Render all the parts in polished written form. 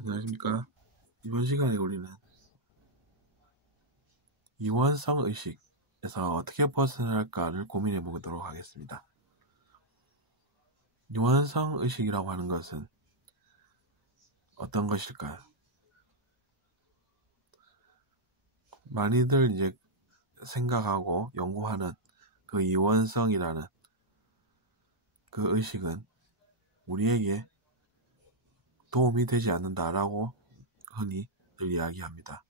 안녕하십니까. 이번 시간에 우리는 이원성 의식에서 어떻게 벗어날까를 고민해 보도록 하겠습니다. 이원성 의식이라고 하는 것은 어떤 것일까요? 많이들 이제 생각하고 연구하는 그 이원성이라는 그 의식은 우리에게 도움이 되지 않는다라고 흔히 늘 이야기합니다.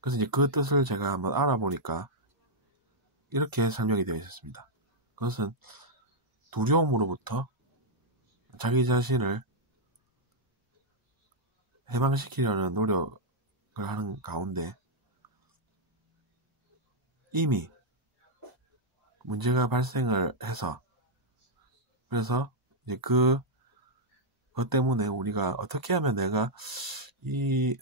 그래서 이제 그 뜻을 제가 한번 알아보니까 이렇게 설명이 되어 있었습니다. 그것은 두려움으로부터 자기 자신을 해방시키려는 노력을 하는 가운데 이미 문제가 발생을 해서, 그래서 이제 그것 때문에 우리가 어떻게 하면 내가 이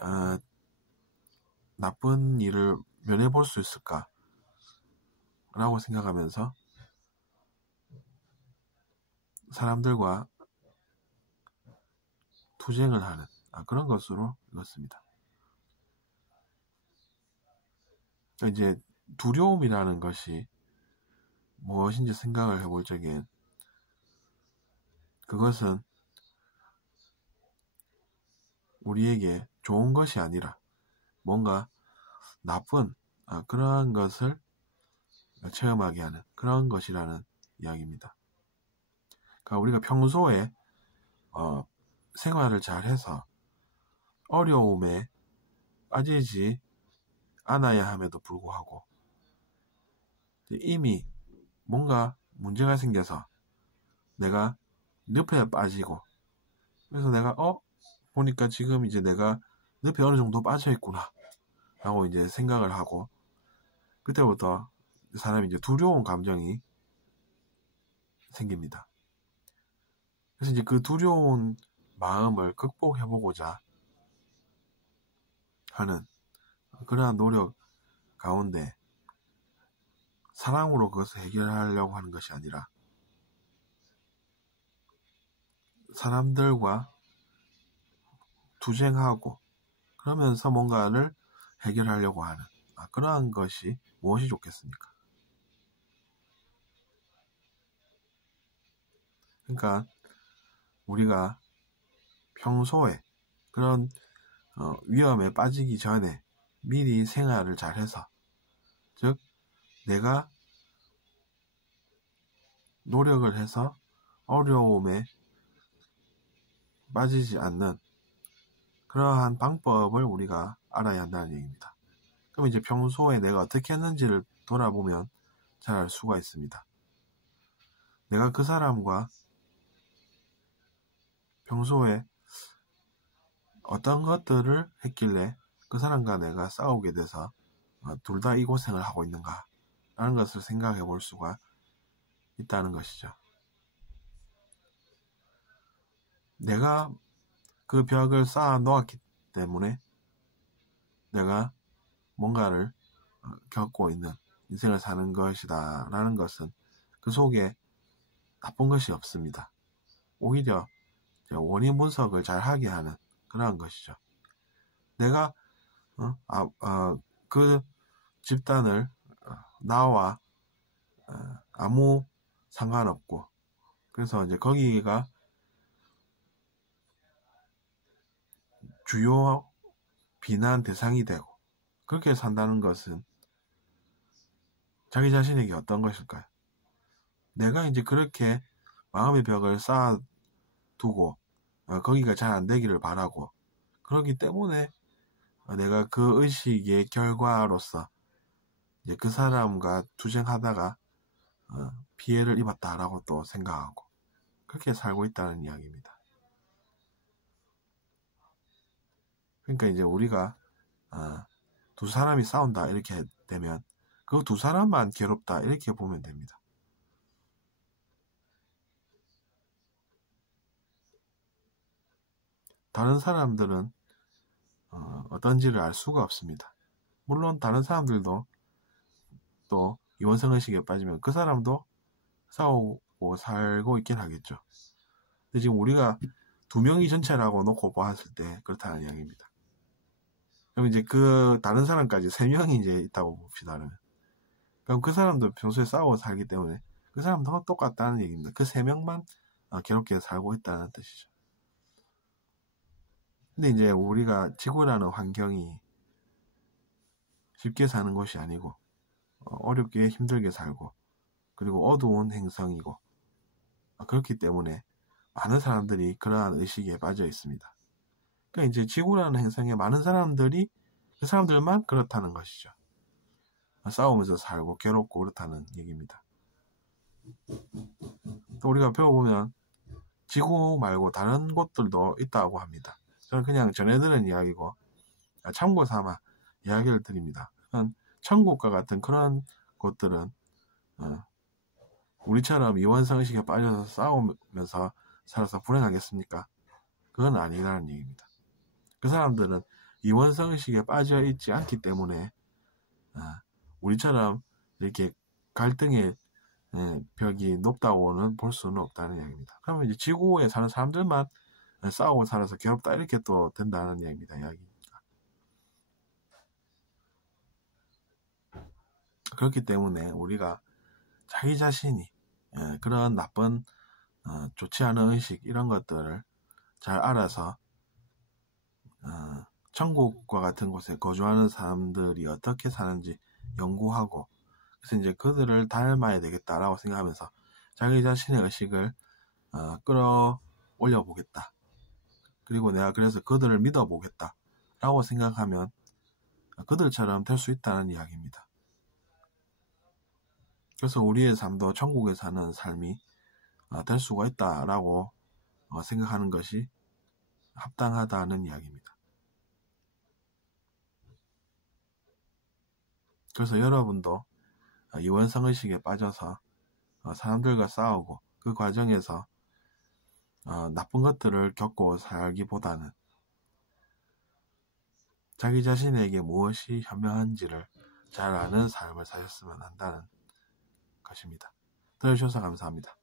나쁜 일을 면해볼 수 있을까 라고 생각하면서 사람들과 투쟁을 하는 그런 것으로 읽었습니다. 이제 두려움이라는 것이 무엇인지 생각을 해볼 적엔 그것은 우리에게 좋은 것이 아니라 뭔가 나쁜 그러한 것을 체험하게 하는 그런 것이라는 이야기입니다. 그러니까 우리가 평소에 생활을 잘해서 어려움에 빠지지 않아야 함에도 불구하고 이미 뭔가 문제가 생겨서 내가 늪에 빠지고, 그래서 내가 보니까 지금 이제 내가 늪에 어느 정도 빠져 있구나 라고 이제 생각을 하고, 그때부터 사람이 이제 두려운 감정이 생깁니다. 그래서 이제 그 두려운 마음을 극복해보고자 하는 그러한 노력 가운데 사랑으로 그것을 해결하려고 하는 것이 아니라 사람들과 투쟁하고 그러면서 뭔가를 해결하려고 하는 그러한 것이 무엇이 좋겠습니까? 그러니까 우리가 평소에 그런 위험에 빠지기 전에 미리 생활을 잘해서, 즉 내가 노력을 해서 어려움에 빠지지 않는 그러한 방법을 우리가 알아야 한다는 얘기입니다. 그럼 이제 평소에 내가 어떻게 했는지를 돌아보면 잘 알 수가 있습니다. 내가 그 사람과 평소에 어떤 것들을 했길래 그 사람과 내가 싸우게 돼서 둘 다 이 고생을 하고 있는가 라는 것을 생각해 볼 수가 있다는 것이죠. 내가 그 벽을 쌓아 놓았기 때문에 내가 뭔가를 겪고 있는 인생을 사는 것이다 라는 것은 그 속에 나쁜 것이 없습니다. 오히려 원인 분석을 잘 하게 하는 그러한 것이죠. 내가 그 집단을 나와 아무 상관없고, 그래서 이제 거기가 주요 비난 대상이 되고 그렇게 산다는 것은 자기 자신에게 어떤 것일까요? 내가 이제 그렇게 마음의 벽을 쌓아두고 거기가 잘 안 되기를 바라고, 그렇기 때문에 내가 그 의식의 결과로서 이제 그 사람과 투쟁하다가 피해를 입었다라고 또 생각하고 그렇게 살고 있다는 이야기입니다. 그러니까 이제 우리가 두 사람이 싸운다 이렇게 되면 그 두 사람만 괴롭다 이렇게 보면 됩니다. 다른 사람들은 어떤지를 알 수가 없습니다. 물론 다른 사람들도 또 이원성의식에 빠지면 그 사람도 싸우고 살고 있긴 하겠죠. 근데 지금 우리가 2명이 전체라고 놓고 보았을 때 그렇다는 이야기입니다. 그럼 이제 그 다른 사람까지 3명이 이제 있다고 봅시다. 그러면. 그럼 그 사람도 평소에 싸우고 살기 때문에 그 사람도 똑같다는 얘기입니다. 그 3명만 괴롭게 살고 있다는 뜻이죠. 근데 이제 우리가 지구라는 환경이 쉽게 사는 것이 아니고 어렵게 힘들게 살고 그리고 어두운 행성이고 그렇기 때문에 많은 사람들이 그러한 의식에 빠져 있습니다. 그러니까 이제 지구라는 행성에 많은 사람들이 그 사람들만 그렇다는 것이죠. 싸우면서 살고 괴롭고 그렇다는 얘기입니다. 또 우리가 배워보면 지구 말고 다른 곳들도 있다고 합니다. 저는 그냥 전해 들은 이야기고 참고 삼아 이야기를 드립니다. 천국과 같은 그런 곳들은 우리처럼 이원성 의식에 빠져서 싸우면서 살아서 불행하겠습니까? 그건 아니라는 얘기입니다. 그 사람들은 이원성 의식에 빠져 있지 않기 때문에 우리처럼 이렇게 갈등의 벽이 높다고는 볼 수는 없다는 이야기입니다. 그러면 이제 지구에 사는 사람들만 싸우고 살아서 괴롭다 이렇게 또 된다는 이야기입니다. 이야기니까. 그렇기 때문에 우리가 자기 자신이 그런 나쁜 좋지 않은 의식 이런 것들을 잘 알아서 천국과 같은 곳에 거주하는 사람들이 어떻게 사는지 연구하고 그래서 이제 그들을 닮아야 되겠다라고 생각하면서 자기 자신의 의식을 끌어올려 보겠다. 그리고 내가 그래서 그들을 믿어보겠다 라고 생각하면 그들처럼 될 수 있다는 이야기입니다. 그래서 우리의 삶도 천국에 사는 삶이 될 수가 있다라고 생각하는 것이 합당하다는 이야기입니다. 그래서 여러분도 이원성의식에 빠져서 사람들과 싸우고 그 과정에서 나쁜 것들을 겪고 살기보다는 자기 자신에게 무엇이 현명한지를 잘 아는 삶을 사셨으면 한다는 것입니다. 들어주셔서 감사합니다.